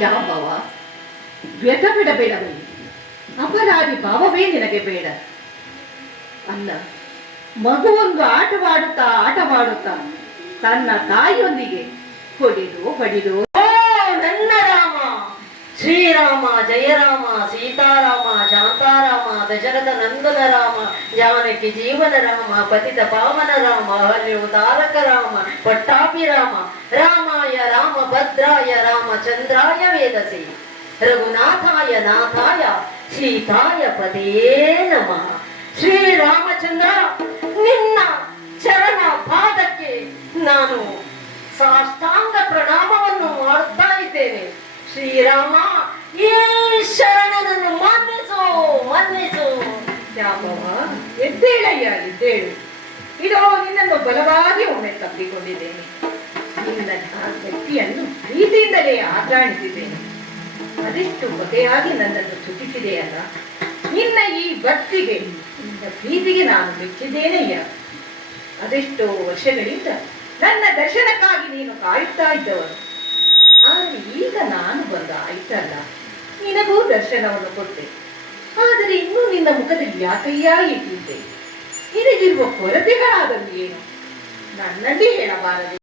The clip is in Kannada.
ಜಾಂಬವ ವ್ಯತ ಬಿಡಬೇಡವೇ ಅಪರಾಧಿ ಭಾವವೇ ನಿನಗೆ ಬೇಡ. ಅಲ್ಲ, ಮಗುವೊಂದು ಆಟವಾಡುತ್ತಾ ಆಟವಾಡುತ್ತಾ ತನ್ನ ತಾಯಿಯೊಂದಿಗೆ ಹೊಡಿದು ಹೊಡಿದು. ನನ್ನ ರಾಮ. ಶ್ರೀರಾಮ, ಜಯರಾಮ, ಸೀತಾರಾಮ ಜಾತ ದಶರಥ ನಂದನ ರಾಮ ಜಾನಕಿ ಜೀವನ ರಾಮ, ಪತಿತ ಪಾವನ ರಾಮ ಹರಿವು ತಾರಕ ರಾಮ, ಪಟ್ಟಾಪಿ ರಾಮ, ರಾಮಾಯ ರಾಮ, ಭದ್ರಾಯ ರಾಮಚಂದ್ರಾಯ ವೇದಸಿ, ರಘುನಾಥಾಯ ನಾಥಾಯ, ಸೀತಾಯ ಪದೇ ನಮಃ. ಶ್ರೀರಾಮಚಂದ್ರ, ನಿನ್ನ ಚರಣ ಪಾದಕ್ಕೆ ನಾನು ಸಾಷ್ಟಾಂಗ ಪ್ರಣಾಮವನ್ನು ಮಾಡುತ್ತಾ ಇದ್ದೇನೆ. ಶ್ರೀರಾಮ ತ್ಯಾಗವ ಎದ್ದೇಳಯ್ಯ ಎದ್ದೇಳು ಇದೋ ನಿನ್ನನ್ನು ಬಲವಾಗಿ ಒಮ್ಮೆ ತಪ್ಪಿಕೊಂಡಿದ್ದೇನೆ. ನಿನ್ನ ಆ ವ್ಯಕ್ತಿಯನ್ನು ಪ್ರೀತಿಯಿಂದಲೇ ಆಟಾಣಿಸಿದ್ದೇನೆ ಅದೆಷ್ಟು ಬಗೆಯಾಗಿ ನನ್ನನ್ನು ಚುಚಿಸಿದೆಯಲ್ಲ ನಿನ್ನ ಈ ಭಕ್ತಿಗೆ, ನಿನ್ನ ಪ್ರೀತಿಗೆ ನಾನು ಮೆಚ್ಚಿದ್ದೇನೆಯ್ಯ ಅದೆಷ್ಟೋ ವರ್ಷಗಳಿಂದ ನನ್ನ ದರ್ಶನಕ್ಕಾಗಿ ನೀನು ಕಾಯುತ್ತಾ ಇದ್ದವರು ಆದರೆ ಈಗ ನಾನು ಬಂದ ಆಯ್ತಲ್ಲ. ನಿನಗೂ ದರ್ಶನವನ್ನು ಕೊಟ್ಟೆ. ನಿನ್ನ ಮುಖದಲ್ಲಿ ಯಾಕಯ್ಯ ಇಟ್ಟಿದ್ದೆ. ನಿನಗಿರುವ ಕೊರತೆಗಳಾದರೂ ಏನು ನನ್ನಲ್ಲಿ ಹೇಳಬಾರದು.